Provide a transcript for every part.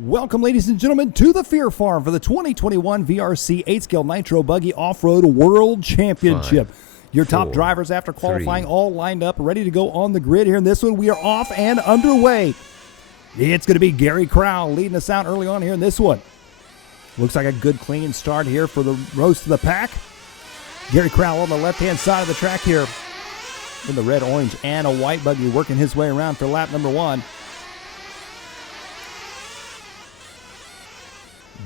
Welcome, ladies and gentlemen, to the Fear Farm for the 2021 VRC 8-Scale Nitro Buggy Off-Road World Championship. Your top drivers after qualifying all lined up, ready to go on the grid here in this one. We are off and underway. It's going to be Gary Crowl leading us out early on here in this one. Looks like a good clean start here for the most of the pack. Gary Crowl on the left-hand side of the track here in the red, orange, and a white buggy working his way around for lap number one.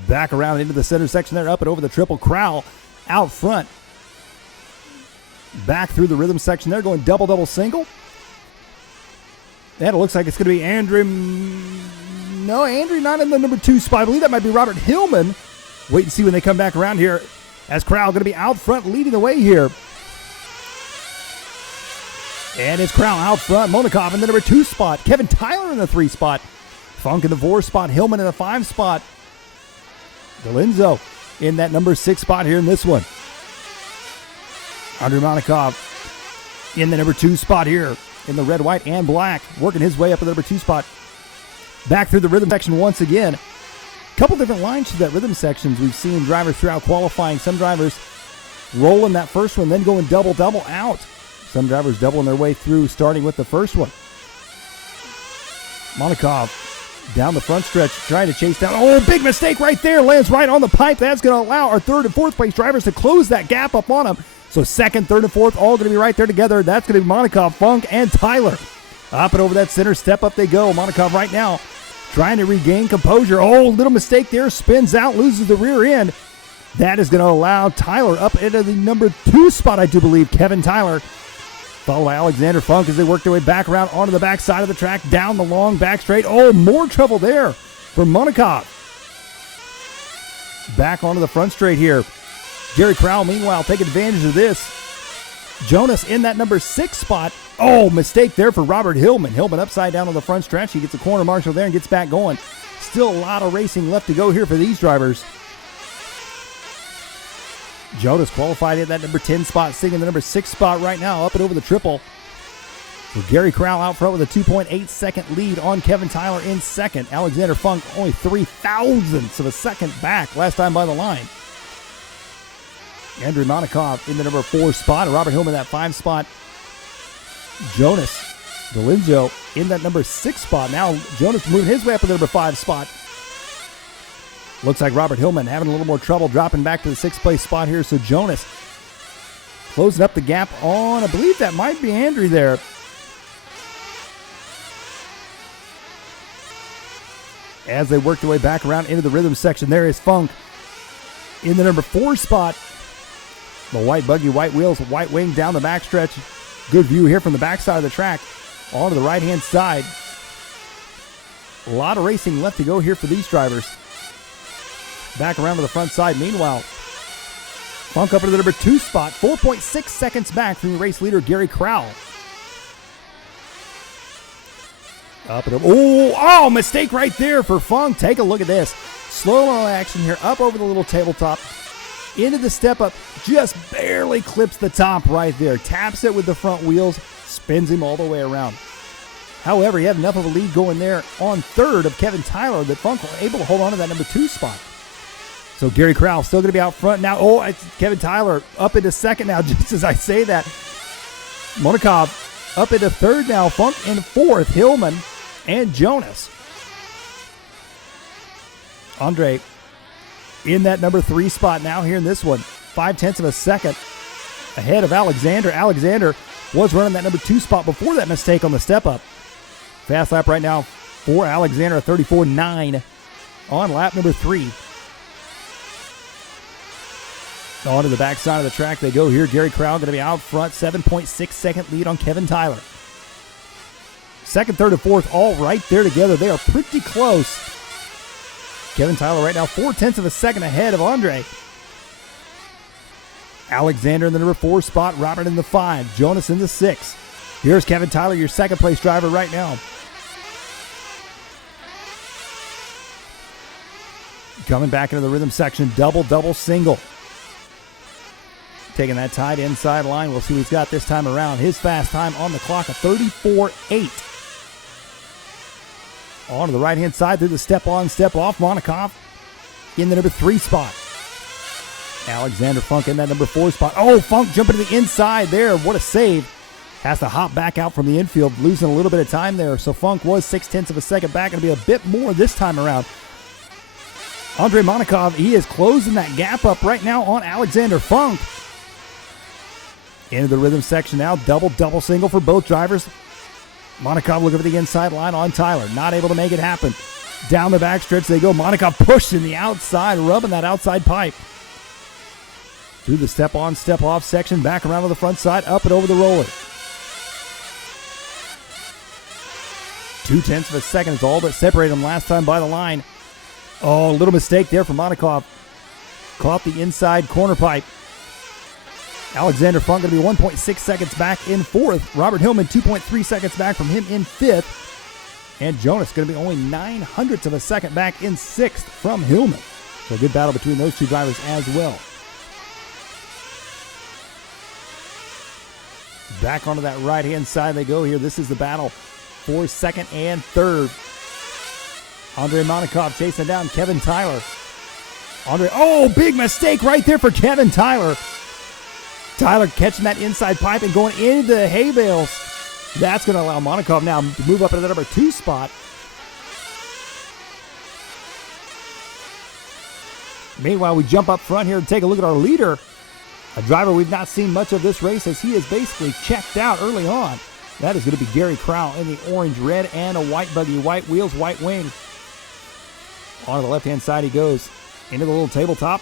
Back around into the center section there, up and over the triple. Crowl out front. Back through the rhythm section there, going double, single. And it looks like it's going to be Andrew. No, Andrew not in the number 2 spot. I believe that might be Robert Hillman. Wait and see when they come back around here. As Crowl going to be out front leading the way here. And it's Crowl out front. Monikoff in the number 2 spot. Kevin Tyler in the 3 spot. Funk in the 4 spot. Hillman in the 5 spot. Delenzo in that number 6 spot here in this one. Andrew Monikoff in the number 2 spot here in the red, white, and black, working his way up to the number 2 spot. Back through the rhythm section once again. A couple different lines to that rhythm sections. We've seen drivers throughout qualifying. Some drivers rolling that first one, then going double out. Some drivers doubling their way through, starting with the first one. Monikoff down the front stretch, trying to chase down. Oh, big mistake right there. Lands right on the pipe. That's going to allow our 3rd and 4th place drivers to close that gap up on them. So 2nd, 3rd, and 4th, all going to be right there together. That's going to be Monikoff, Funk, and Tyler. Up and over that center step up they go. Monikoff right now trying to regain composure. Oh, little mistake there. Spins out, loses the rear end. That is going to allow Tyler up into the number 2 spot, I do believe. Kevin Tyler, followed by Alexander Funk as they work their way back around onto the back side of the track, down the long back straight. Oh, more trouble there for Monikoff. Back onto the front straight here. Gary Crowl, meanwhile, taking advantage of this. Jonas in that number 6 spot. Oh, mistake there for Robert Hillman. Hillman upside down on the front stretch. He gets a corner marshal there and gets back going. Still a lot of racing left to go here for these drivers. Jonas qualified in that number 10 spot, sitting in the number 6 spot right now, up and over the triple. So Gary Crowl out front with a 2.8 second lead on Kevin Tyler in 2nd. Alexander Funk only 0.03 of a second back last time by the line. Andrew Monikoff in the number 4 spot, and Robert Hillman in that 5 spot. Jonas Delenzo in that number 6 spot. Now Jonas moving his way up to the number 5 spot. Looks like Robert Hillman having a little more trouble dropping back to the 6th place spot here. So Jonas closing up the gap on, I believe that might be Andrew there. As they work their way back around into the rhythm section, there is Funk in the number 4 spot. The white buggy, white wheels, white wing down the backstretch. Good view here from the backside of the track onto the right-hand side. A lot of racing left to go here for these drivers. Back around to the front side. Meanwhile, Funk up to the number 2 spot, 4.6 seconds back from the race leader, Gary Crowl. Up and up. Oh, mistake right there for Funk. Take a look at this. Slow-mo action here, up over the little tabletop. Into the step up, just barely clips the top right there. Taps it with the front wheels, spins him all the way around. However, he had enough of a lead going there on 3rd of Kevin Tyler that Funk was able to hold on to that number 2 spot. So Gary Crowl still going to be out front now. Oh, it's Kevin Tyler up into 2nd now, just as I say that. Monikoff up into 3rd now. Funk in 4th. Hillman and Jonas. Andre in that number 3 spot now here in this one. 0.5 of a second ahead of Alexander. Alexander was running that number 2 spot before that mistake on the step up. Fast lap right now for Alexander, 34.9 on lap number 3. On to the backside of the track they go here. Gary Crowl going to be out front. 7.6 second lead on Kevin Tyler. 2nd, 3rd, and 4th all right there together. They are pretty close. Kevin Tyler right now 0.4 of a second ahead of Andre. Alexander in the number 4 spot. Robert in the 5. Jonas in the 6. Here's Kevin Tyler, your 2nd place driver right now. Coming back into the rhythm section. Double, single. Taking that tight inside line. We'll see what he's got this time around. His fast time on the clock, a 34.8. On to the right-hand side through the step-on, step-off. Monikoff in the number 3 spot. Alexander Funk in that number 4 spot. Oh, Funk jumping to the inside there. What a save. Has to hop back out from the infield, losing a little bit of time there. So Funk was 0.6 of a second back. Going to be a bit more this time around. Andrei Monikoff, he is closing that gap up right now on Alexander Funk. Into the rhythm section now. Double single for both drivers. Monikoff looking for the inside line on Tyler. Not able to make it happen. Down the backstretch they go. Monikoff pushing the outside, rubbing that outside pipe. Through the step-on, step-off section. Back around to the front side. Up and over the roller. 0.2 of a second is all that separated them last time by the line. Oh, a little mistake there for Monikoff. Caught the inside corner pipe. Alexander Funk going to be 1.6 seconds back in 4th. Robert Hillman 2.3 seconds back from him in 5th. And Jonas going to be only 0.09 of a second back in 6th from Hillman. So a good battle between those two drivers as well. Back onto that right-hand side they go here. This is the battle for 2nd and 3rd. Andrei Monikoff chasing down Kevin Tyler. Oh, big mistake right there for Kevin Tyler. Tyler catching that inside pipe and going into the hay bales. That's going to allow Monikoff now to move up into the number 2 spot. Meanwhile, we jump up front here and take a look at our leader. A driver we've not seen much of this race as he is basically checked out early on. That is going to be Gary Crowl in the orange, red, and a white buggy. White wheels, white wing. On the left-hand side he goes. Into the little tabletop.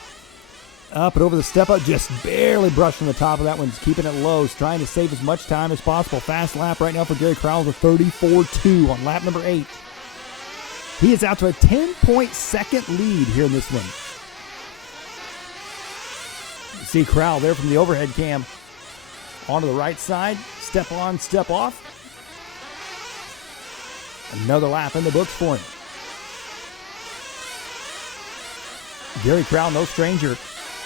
Up and over the step-up. Just barely brushed from the top of that one. Just keeping it low. He's trying to save as much time as possible. Fast lap right now for Gary Crowl. The 34.2 on lap number 8. He is out to a 10-point-second lead here in this one. See Crowl there from the overhead cam. Onto the right side. Step on, step off. Another lap in the books for him. Gary Crowl, no stranger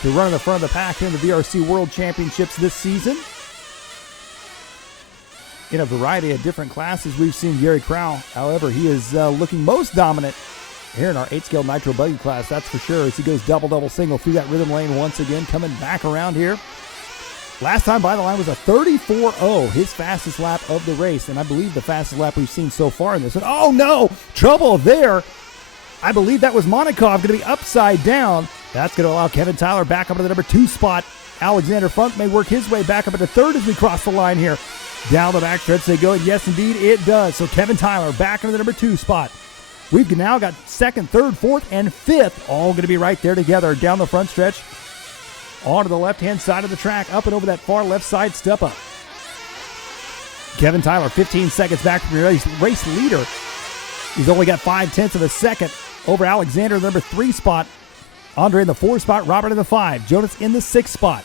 to running the front of the pack here in the VRC World Championships this season. In a variety of different classes, we've seen Gary Crowl. However, he is looking most dominant here in our 8-scale nitro buggy class, that's for sure, as he goes double single through that rhythm lane once again, coming back around here. Last time by the line was a 34.0, his fastest lap of the race, and I believe the fastest lap we've seen so far in this one. Oh no, trouble there. I believe that was Monikoff going to be upside down. That's going to allow Kevin Tyler back up to the number 2 spot. Alexander Funk may work his way back up into 3rd as we cross the line here. Down the backstretch they go, and yes indeed it does. So Kevin Tyler back into the number 2 spot. We've now got 2nd, 3rd, 4th, and 5th all going to be right there together down the front stretch. Onto the left-hand side of the track, up and over that far left side step up. Kevin Tyler 15 seconds back from your race leader. He's only got 0.5 of a second over Alexander in the number 3 spot. Andre in the 4 spot, Robert in the 5, Jonas in the 6 spot.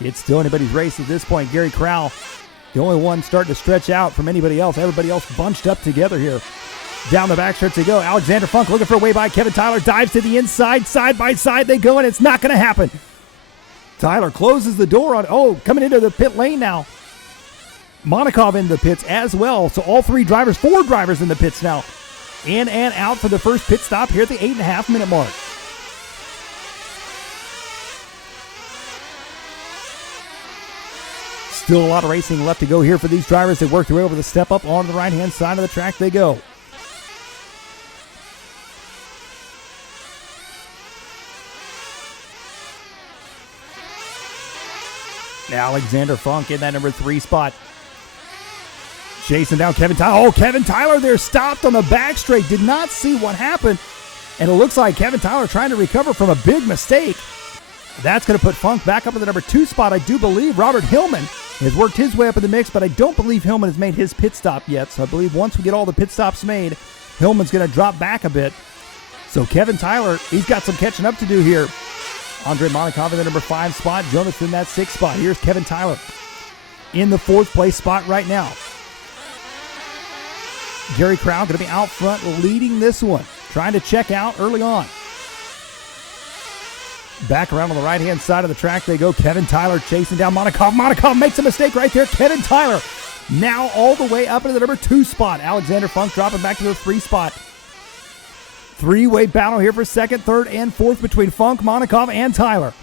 It's still anybody's race at this point. Gary Crowl, the only one starting to stretch out from anybody else. Everybody else bunched up together here. Down the backstretch they go. Alexander Funk looking for a way by. Kevin Tyler dives to the inside. Side by side they go, and it's not going to happen. Tyler closes the door on, coming into the pit lane now. Monikoff into the pits as well. So all 4 drivers in the pits now. In and out for the first pit stop here at the 8.5-minute mark. Still a lot of racing left to go here for these drivers. They work their way over the step up on the right-hand side of the track they go. Alexander Funk in that number 3 spot. Chasing down Kevin Tyler. Kevin Tyler there stopped on the back straight. Did not see what happened. And it looks like Kevin Tyler trying to recover from a big mistake. That's going to put Funk back up in the number 2 spot. I do believe Robert Hillman has worked his way up in the mix, but I don't believe Hillman has made his pit stop yet. So I believe once we get all the pit stops made, Hillman's going to drop back a bit. So Kevin Tyler, he's got some catching up to do here. Andrei Monikoff in the number 5 spot. Jonas in that 6th spot. Here's Kevin Tyler in the 4th place spot right now. Gary Crowl going to be out front leading this one. Trying to check out early on. Back around on the right-hand side of the track they go. Kevin Tyler chasing down Monikoff. Monikoff makes a mistake right there. Kevin Tyler Now all the way up into the number 2 spot. Alexander Funk dropping back to the 3 spot. Three-way battle here for second, third, and fourth between Funk, Monikoff, and Tyler.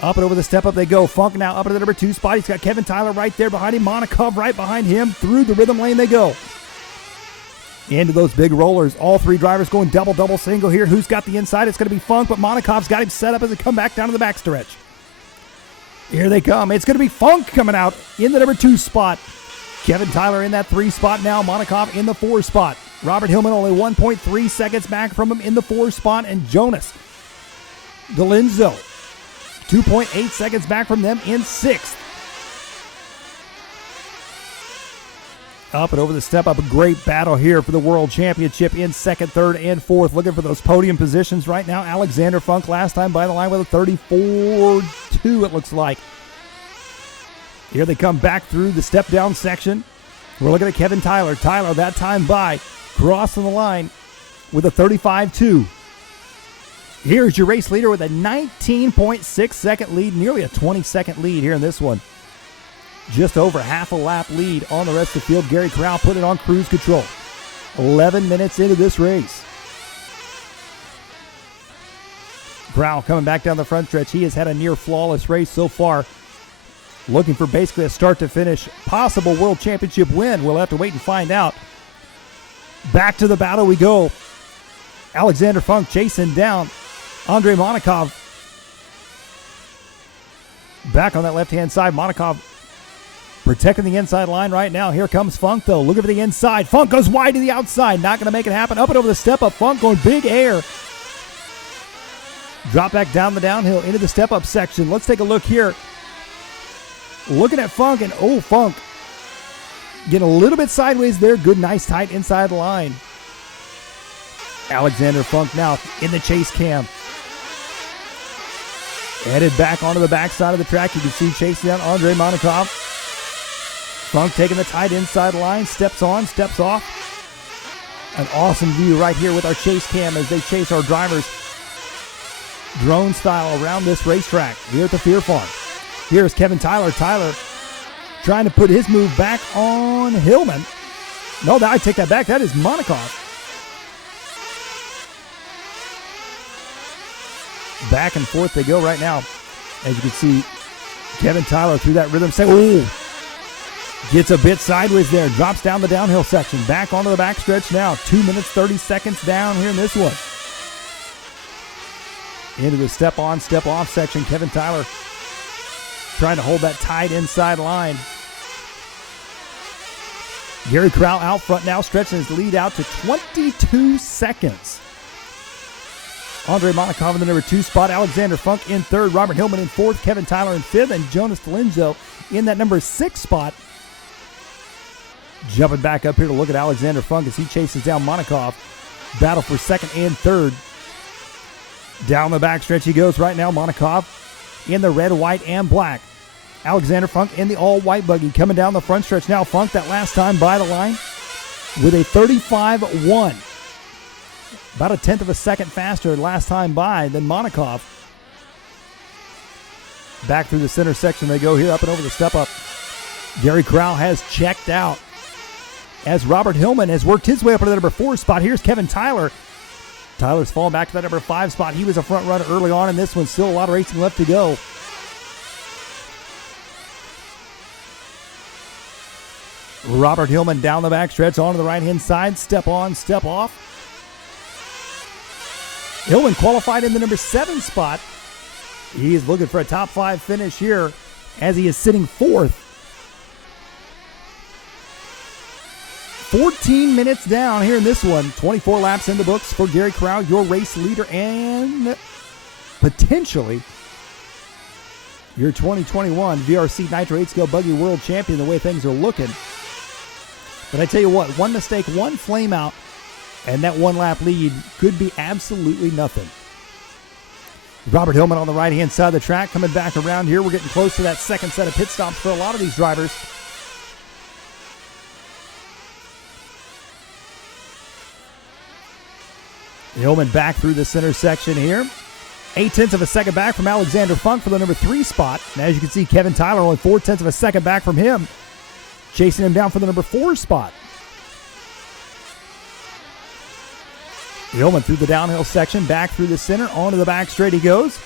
Up and over the step up they go. Funk now up into the number 2 spot. He's got Kevin Tyler right there behind him. Monikoff right behind him. Through the rhythm lane they go. Into those big rollers. All 3 drivers going double, single here. Who's got the inside? It's going to be Funk, but Monikoff's got him set up as they come back down to the backstretch. Here they come. It's going to be Funk coming out in the number 2 spot. Kevin Tyler in that 3 spot now. Monikoff in the 4 spot. Robert Hillman only 1.3 seconds back from him in the 4 spot. And Jonas Galinzo 2.8 seconds back from them in 6th. Up and over the step up. A great battle here for the World Championship in second, third, and fourth. Looking for those podium positions right now. Alexander Funk last time by the line with a 34.2 it looks like. Here they come back through the step down section. We're looking at Kevin Tyler. Tyler that time by crossing the line with a 35.2. Here's your race leader with a 19.6 second lead, nearly a 20-second lead here in this one. Just over half a lap lead on the rest of the field. Gary Crowl put it on cruise control. 11 minutes into this race. Crowl coming back down the front stretch. He has had a near flawless race so far. Looking for basically a start to finish possible World Championship win. We'll have to wait and find out. Back to the battle we go. Alexander Funk chasing down Andrei Monikoff. Back on that left-hand side. Monikoff protecting the inside line right now. Here comes Funk, though. Looking for the inside. Funk goes wide to the outside. Not going to make it happen. Up and over the step-up. Funk going big air. Drop back down the downhill into the step-up section. Let's take a look here. Looking at Funk, and Funk getting a little bit sideways there. Good, nice, tight inside line. Alexander Funk now in the chase cam. Headed back onto the backside of the track. You can see chasing down Andrei Monikoff. Funk taking the tight inside line. Steps on, steps off. An awesome view right here with our chase cam as they chase our drivers drone style around this racetrack here at the Fear Farm. Here's Kevin Tyler. Tyler trying to put his move back on Hillman. No, I take that back. That is Monikoff. Back and forth they go right now. As you can see, Kevin Tyler through that rhythm. Gets a bit sideways there. Drops down the downhill section. Back onto the backstretch now. 2 minutes, 30 seconds down here in this one. Into the step on, step off section. Kevin Tyler trying to hold that tight inside line. Gary Crowl out front now, stretching his lead out to 22 seconds. Andrei Monikoff in the number 2 spot. Alexander Funk in 3rd. Robert Hillman in 4th. Kevin Tyler in 5th. And Jonas Galinzo in that number 6 spot. Jumping back up here to look at Alexander Funk as he chases down Monikoff. Battle for 2nd and 3rd. Down the backstretch he goes right now. Monikoff in the red, white, and black. Alexander Funk in the all-white buggy coming down the front stretch now. Funk that last time by the line with a 35.1. About a 1/10 of a second faster last time by than Monikoff. Back through the center section they go here, up and over the step-up. Gary Crowl has checked out as Robert Hillman has worked his way up to the number 4 spot. Here's Kevin Tyler. Tyler's fallen back to that number 5 spot. He was a front runner early on in this one. Still a lot of racing left to go. Robert Hillman down the backstretch onto the right-hand side. Step on, step off. Hillman qualified in the number 7 spot. He is looking for a top 5 finish here as he is sitting 4th. 14 minutes down here in this one. 24 laps in the books for Gary Crowl, your race leader and potentially your 2021 VRC Nitro 8-Scale Buggy World Champion, the way things are looking. But I tell you what, one mistake, one flame out, and that 1-lap lead could be absolutely nothing. Robert Hillman on the right-hand side of the track coming back around here. We're getting close to that second set of pit stops for a lot of these drivers. Hillman back through the center section here. 0.8 of a second back from Alexander Funk for the number 3 spot. And as you can see, Kevin Tyler only 0.4 of a second back from him. Chasing him down for the number 4 spot. Hillman through the downhill section, back through the center, onto the back straight he goes.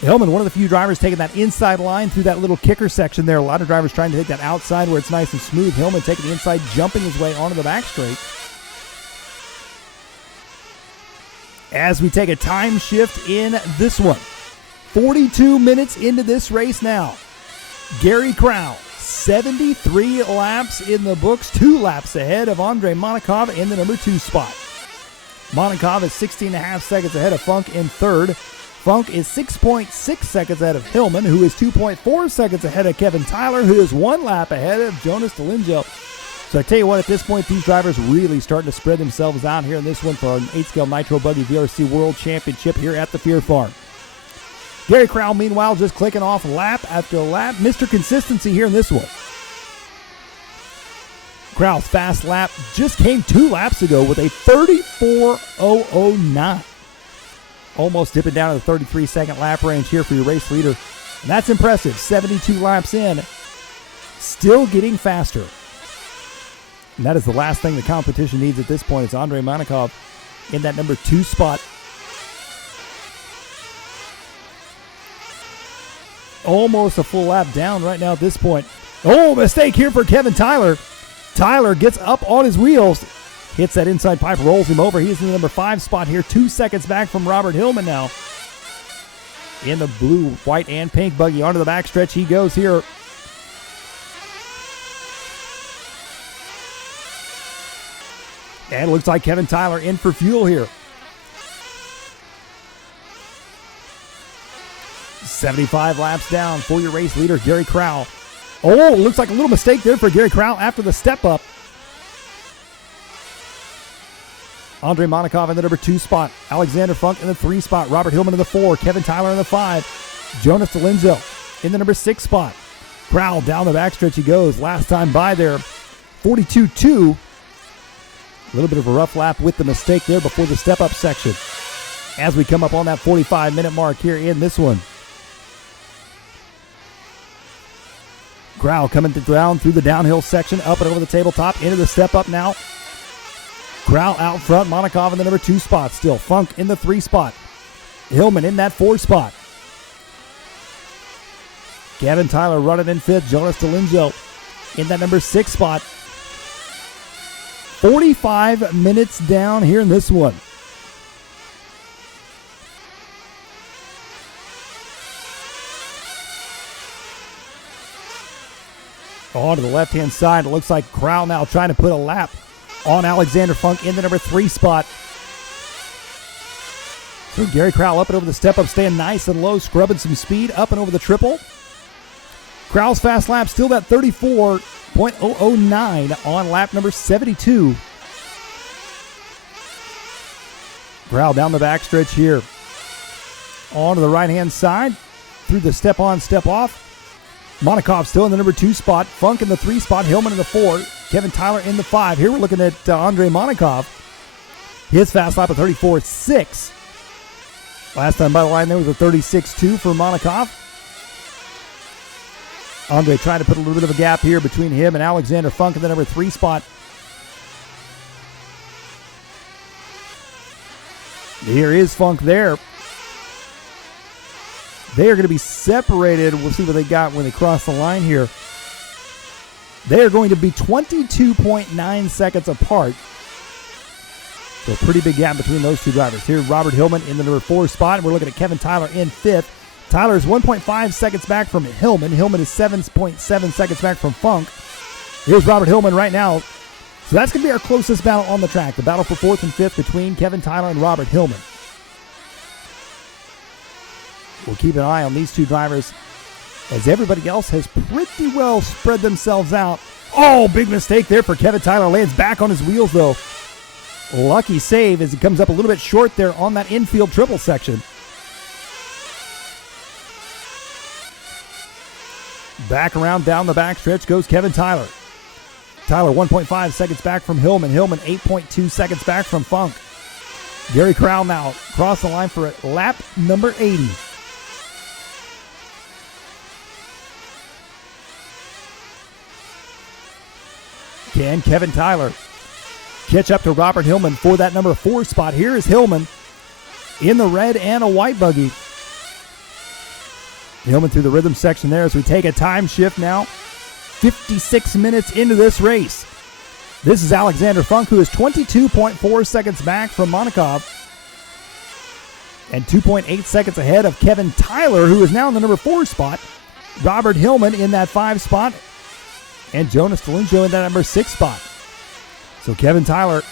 Hillman, one of the few drivers taking that inside line through that little kicker section there. A lot of drivers trying to hit that outside where it's nice and smooth. Hillman taking the inside, jumping his way onto the back straight. As we take a time shift in this one. 42 minutes into this race now. Gary Crowl, 73 laps in the books, 2 laps ahead of Andre Monikoff in the number 2 spot. Monikoff is 16.5 seconds ahead of Funk in third. Funk is 6.6 seconds ahead of Hillman, who is 2.4 seconds ahead of Kevin Tyler, who is 1 lap ahead of Jonas DeLingio. So I tell you what, at this point, these drivers really starting to spread themselves out here in this one for an 8-scale Nitro Buggy VRC World Championship here at the Fear Farm. Gary Crowl, meanwhile, just clicking off lap after lap. Mr. Consistency here in this one. Crowl's fast lap just came 2 laps ago with a 34.009. Almost dipping down to the 33-second lap range here for your race leader. And that's impressive. 72 laps in, still getting faster. And that is the last thing the competition needs at this point. It's Andre Monikoff in that number 2 spot. Almost a full lap down right now at this point. Oh, mistake here for Kevin Tyler. Tyler gets up on his wheels. Hits that inside pipe, rolls him over. He's in the number 5 spot here. 2 seconds back from Robert Hillman now. In the blue, white, and pink buggy. Onto the backstretch he goes here. And it looks like Kevin Tyler in for fuel here. 75 laps down for your race leader, Gary Crowl. Oh, looks like a little mistake there for Gary Crowl after the step up. Andre Monikoff in the number 2 spot. Alexander Funk in the 3 spot. Robert Hillman in the 4. Kevin Tyler in the 5. Jonas DeLingio in the number 6 spot. Crowl down the backstretch he goes. Last time by there, 42.2. A little bit of a rough lap with the mistake there before the step-up section. As we come up on that 45-minute mark here in this one. Crowl coming down through the downhill section, up and over the tabletop, into the step-up now. Crowl out front, Monikoff in the number 2 spot still. Funk in the 3 spot. Hillman in that 4 spot. Kevin Tyler running in 5th. Jonas DeLingio in that number 6 spot. 45 minutes down here in this one. On to the left-hand side, it looks like Crowl now trying to put a lap on Alexander Funk in the number 3 spot. So Gary Crowl up and over the step-up, staying nice and low, scrubbing some speed up and over the triple. Crowl's fast lap still that 34.009 on lap number 72. Crowl down the backstretch here. On to the right-hand side, through the step-on, step-off. Monikoff still in the number 2 spot. Funk in the 3 spot. Hillman in the 4. Kevin Tyler in the 5. Here we're looking at Andre Monikoff. His fast lap of 34.6. Last time by the line there was a 36.2 for Monikoff. Andre trying to put a little bit of a gap here between him and Alexander Funk in the number 3 spot. Here is Funk there. They are going to be separated. We'll see what they got when they cross the line here. They are going to be 22.9 seconds apart. So a pretty big gap between those 2 drivers. Here, Robert Hillman in the number 4 spot. We're looking at Kevin Tyler in 5th. Tyler is 1.5 seconds back from Hillman. Hillman is 7.7 seconds back from Funk. Here's Robert Hillman right now. So that's going to be our closest battle on the track. The battle for 4th and 5th between Kevin Tyler and Robert Hillman. We'll keep an eye on these 2 drivers as everybody else has pretty well spread themselves out. Oh, big mistake there for Kevin Tyler. Lands back on his wheels, though. Lucky save as he comes up a little bit short there on that infield triple section. Back around down the backstretch goes Kevin Tyler. Tyler 1.5 seconds back from Hillman. Hillman 8.2 seconds back from Funk. Gary Crowl now across the line for lap number 80. Can Kevin Tyler catch up to Robert Hillman for that number 4 spot? Here is Hillman in the red and a white buggy. Hillman through the rhythm section there as we take a time shift now. 56 minutes into this race. This is Alexander Funk, who is 22.4 seconds back from Monikoff and 2.8 seconds ahead of Kevin Tyler, who is now in the number 4 spot. Robert Hillman in that 5 spot and Jonas Delingio in that number 6 spot. So Kevin Tyler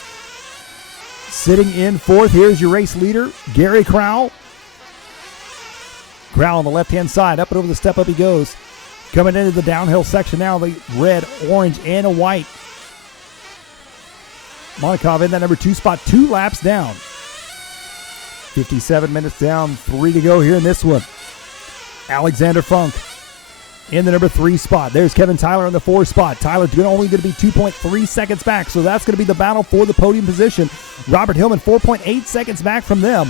sitting in 4th. Here's your race leader, Gary Crowl. Crowl on the left-hand side, up and over the step up he goes. Coming into the downhill section now, the red, orange, and a white. Monikoff in that number 2 spot, 2 laps down. 57 minutes down, 3 to go here in this one. Alexander Funk in the number 3 spot. There's Kevin Tyler in the 4 spot. Tyler's only going to be 2.3 seconds back, so that's going to be the battle for the podium position. Robert Hillman 4.8 seconds back from them.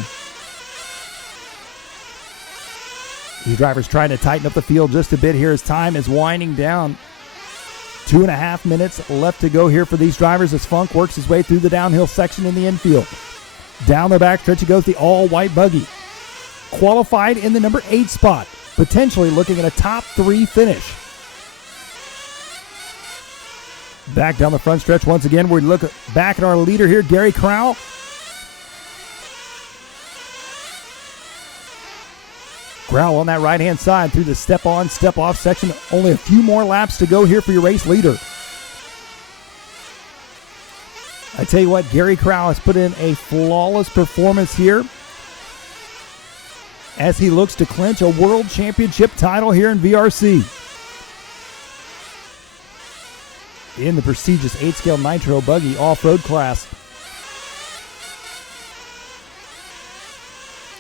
These drivers trying to tighten up the field just a bit here as time is winding down. 2.5 minutes left to go here for these drivers as Funk works his way through the downhill section in the infield. Down the backstretch, he goes the all-white buggy. Qualified in the number 8 spot, potentially looking at a top 3 finish. Back down the front stretch once again, we look back at our leader here, Gary Crowl. Crowl on that right-hand side through the step-on, step-off section. Only a few more laps to go here for your race leader. I tell you what, Gary Crowl has put in a flawless performance here as he looks to clinch a world championship title here in VRC. In the prestigious 8-scale nitro buggy off-road class.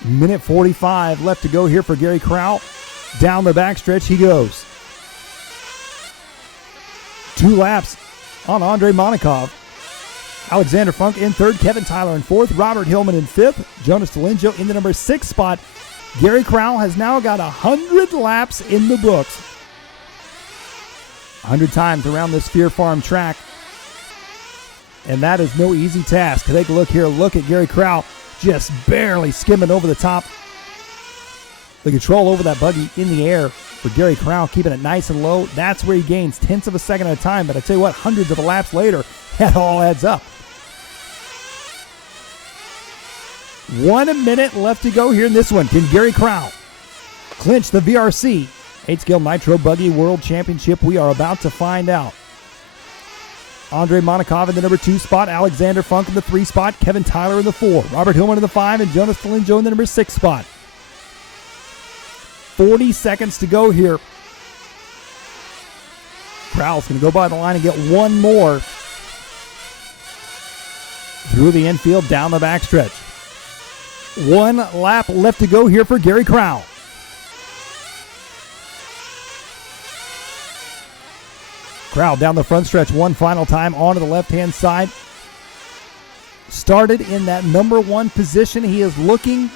Minute 45 left to go here for Gary Crowl. Down the backstretch he goes. 2 laps on Andre Monikoff. Alexander Funk in 3rd, Kevin Tyler in 4th, Robert Hillman in 5th, Jonas Delingio in the number 6 spot. Gary Crowl has now got 100 laps in the books. 100 times around this Fear Farm track. And that is no easy task. Take a look here. Look at Gary Crowl just barely skimming over the top. The control over that buggy in the air for Gary Crowl, keeping it nice and low. That's where he gains tenths of a second at a time. But I tell you what, hundreds of laps later, that all adds up. 1 minute left to go here in this one. Can Gary Crowl clinch the VRC 8-scale Nitro Buggy World Championship? We are about to find out. Andre Monikoff in the number 2 spot, Alexander Funk in the 3 spot, Kevin Tyler in the 4, Robert Hillman in the 5, and Jonas Delingio in the number 6 spot. 40 seconds to go here. Crowl's going to go by the line and get one more. Through the infield, down the backstretch. 1 lap left to go here for Gary Crowl. Crowl down the front stretch one final time onto the left-hand side. Started in that number 1 position. He is looking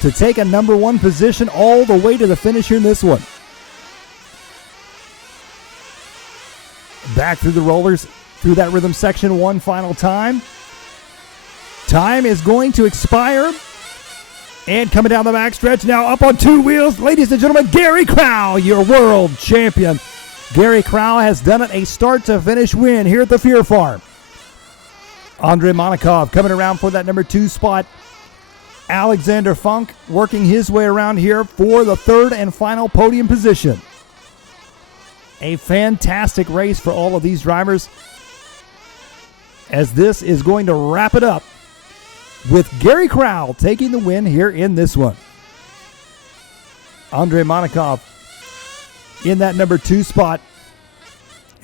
to take a number 1 position all the way to the finish here in this one. Back through the rollers, through that rhythm section one final time. Time is going to expire. And coming down the backstretch now up on 2 wheels, ladies and gentlemen, Gary Crowl, your world champion. Gary Crowl has done it, a start-to-finish win here at the Fear Farm. Andre Monikoff coming around for that number 2 spot. Alexander Funk working his way around here for the 3rd and final podium position. A fantastic race for all of these drivers, as this is going to wrap it up with Gary Crowl taking the win here in this one. Andre Monikoff in that number 2 spot.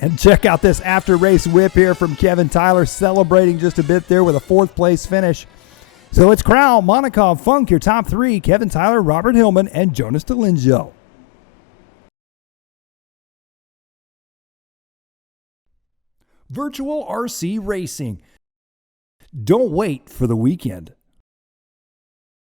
And check out this after-race whip here from Kevin Tyler, celebrating just a bit there with a 4th place finish. So it's Crowl, Monikoff, Funk, your top 3, Kevin Tyler, Robert Hillman, and Jonas Delingio. Virtual RC Racing. Don't wait for the weekend.